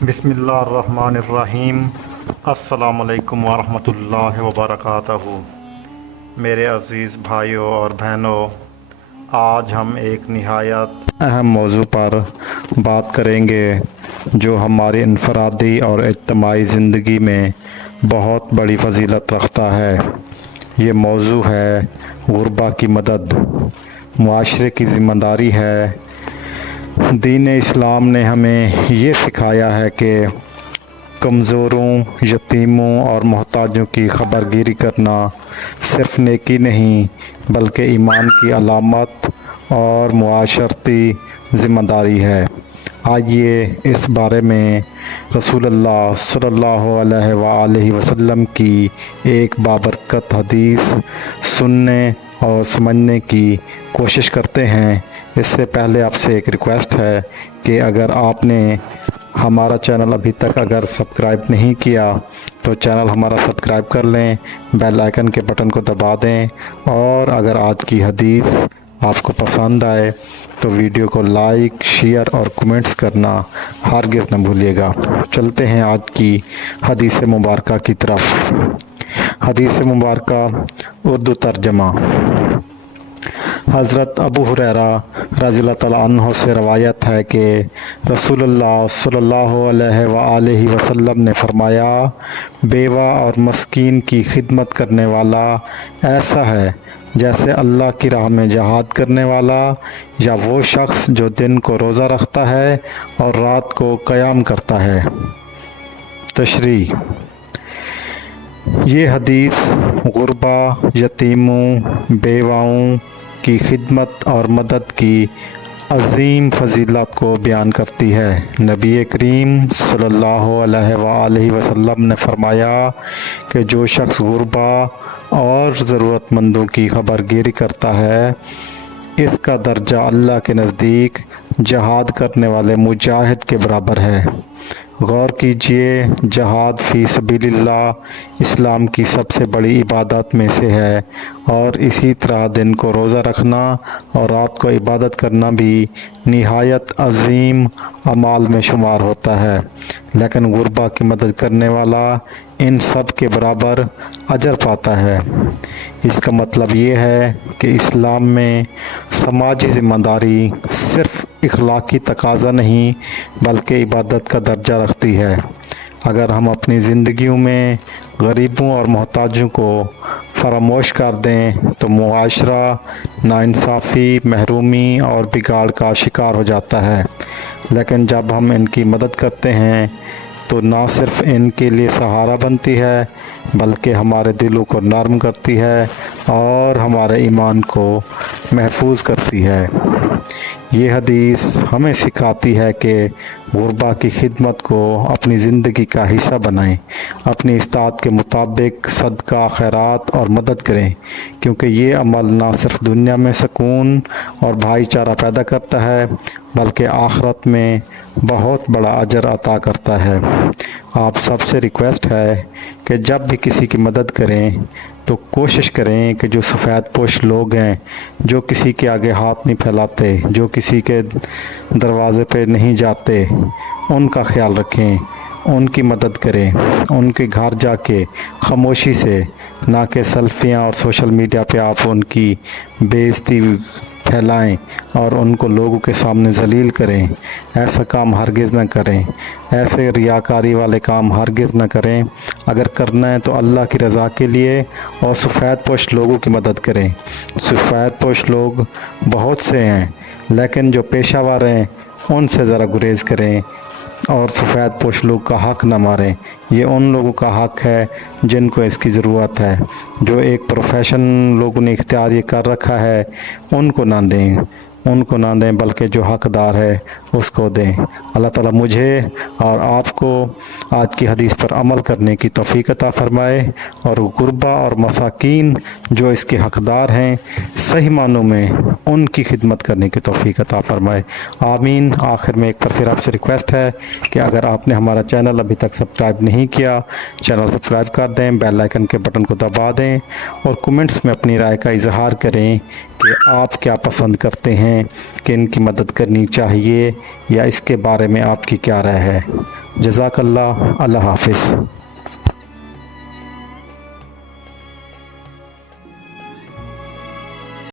بسم اللہ الرحمن الرحیم۔ السلام علیکم ورحمۃ اللہ وبرکاتہ۔ میرے عزیز بھائیوں اور بہنوں، آج ہم ایک نہایت اہم موضوع پر بات کریں گے جو ہماری انفرادی اور اجتماعی زندگی میں بہت بڑی فضیلت رکھتا ہے۔ یہ موضوع ہے غربا کی مدد۔ معاشرے کی ذمہ داری ہے۔ دین اسلام نے ہمیں یہ سکھایا ہے کہ کمزوروں، یتیموں اور محتاجوں کی خبرگیری کرنا صرف نیکی نہیں بلکہ ایمان کی علامت اور معاشرتی ذمہ داری ہے۔ آئیے اس بارے میں رسول اللہ صلی اللہ علیہ وآلہ وسلم کی ایک بابرکت حدیث سننے اور سمجھنے کی کوشش کرتے ہیں۔ اس سے پہلے آپ سے ایک ریکویسٹ ہے کہ اگر آپ نے ہمارا چینل ابھی تک سبسکرائب نہیں کیا تو چینل ہمارا سبسکرائب کر لیں، بیل آئیکن کے بٹن کو دبا دیں، اور اگر آج کی حدیث آپ کو پسند آئے تو ویڈیو کو لائک، شیئر اور کمنٹس کرنا ہرگز نہ بھولیے گا۔ چلتے ہیں آج کی حدیث مبارکہ کی طرف۔ حدیث مبارکہ اردو ترجمہ۔ حضرت ابو ہریرہ رضی اللہ تعالیٰ عنہ سے روایت ہے کہ رسول اللہ صلی اللہ علیہ وآلہ وسلم نے فرمایا، بیوہ اور مسکین کی خدمت کرنے والا ایسا ہے جیسے اللہ کی راہ میں جہاد کرنے والا یا وہ شخص جو دن کو روزہ رکھتا ہے اور رات کو قیام کرتا ہے۔ تشریح۔ یہ حدیث غربا، یتیموں، بیواؤں کی خدمت اور مدد کی عظیم فضیلت کو بیان کرتی ہے۔ نبی کریم صلی اللہ علیہ وآلہ وسلم نے فرمایا کہ جو شخص غربا اور ضرورت مندوں کی خبرگیری کرتا ہے، اس کا درجہ اللہ کے نزدیک جہاد کرنے والے مجاہد کے برابر ہے۔ غور کیجئے، جہاد فی سبیل اللہ اسلام کی سب سے بڑی عبادت میں سے ہے، اور اسی طرح دن کو روزہ رکھنا اور رات کو عبادت کرنا بھی نہایت عظیم اعمال میں شمار ہوتا ہے، لیکن غربا کی مدد کرنے والا ان سب کے برابر اجر پاتا ہے۔ اس کا مطلب یہ ہے کہ اسلام میں سماجی ذمہ داری صرف اخلاقی تقاضا نہیں بلکہ عبادت کا درجہ رکھتی ہے۔ اگر ہم اپنی زندگیوں میں غریبوں اور محتاجوں کو فراموش کر دیں تو معاشرہ ناانصافی، محرومی اور بگاڑ کا شکار ہو جاتا ہے، لیکن جب ہم ان کی مدد کرتے ہیں تو نہ صرف ان کے لیے سہارا بنتی ہے بلکہ ہمارے دلوں کو نرم کرتی ہے اور ہمارے ایمان کو محفوظ کرتی ہے۔ یہ حدیث ہمیں سکھاتی ہے کہ غربا کی خدمت کو اپنی زندگی کا حصہ بنائیں، اپنی استطاعت کے مطابق صدقہ، خیرات اور مدد کریں، کیونکہ یہ عمل نہ صرف دنیا میں سکون اور بھائی چارہ پیدا کرتا ہے بلکہ آخرت میں بہت بڑا اجر عطا کرتا ہے۔ آپ سب سے ریکویسٹ ہے کہ جب بھی کسی کی مدد کریں تو کوشش کریں کہ جو سفید پوش لوگ ہیں، جو کسی کے آگے ہاتھ نہیں پھیلاتے، جو کسی کے دروازے پہ نہیں جاتے، ان کا خیال رکھیں، ان کی مدد کریں، ان کے گھر جا کے خاموشی سے، نہ کہ سیلفیاں اور سوشل میڈیا پہ آپ ان کی بے عزتی پھیلائیں اور ان کو لوگوں کے سامنے ذلیل کریں۔ ایسا کام ہرگز نہ کریں، ایسے ریاکاری والے کام ہرگز نہ کریں۔ اگر کرنا ہے تو اللہ کی رضا کے لیے اور سفید پوش لوگوں کی مدد کریں۔ سفید پوش لوگ بہت سے ہیں لیکن جو پیشہ ور ہیں ان سے ذرا گریز کریں اور سفید پوش لوگ کا حق نہ ماریں۔ یہ ان لوگوں کا حق ہے جن کو اس کی ضرورت ہے۔ جو ایک پروفیشن لوگوں نے اختیار یہ کر رکھا ہے ان کو نہ دیں، بلکہ جو حقدار ہے اس کو دیں۔ اللہ تعالیٰ مجھے اور آپ کو آج کی حدیث پر عمل کرنے کی توفیق عطا فرمائے اور غربا اور مساکین جو اس کے حقدار ہیں صحیح معنوں میں ان کی خدمت کرنے کی توفیق عطا فرمائے، آمین۔ آخر میں ایک بار پھر آپ سے ریکویسٹ ہے کہ اگر آپ نے ہمارا چینل ابھی تک سبسکرائب نہیں کیا، چینل سبسکرائب کر دیں، بیل آئیکن کے بٹن کو دبا دیں اور کمنٹس میں اپنی رائے کا اظہار کریں کہ آپ کیا پسند کرتے ہیں، کہ ان کی مدد کرنی چاہیے یا اس کے بارے میں آپ کی کیا رائے ہے۔ جزاک اللہ. اللہ حافظ.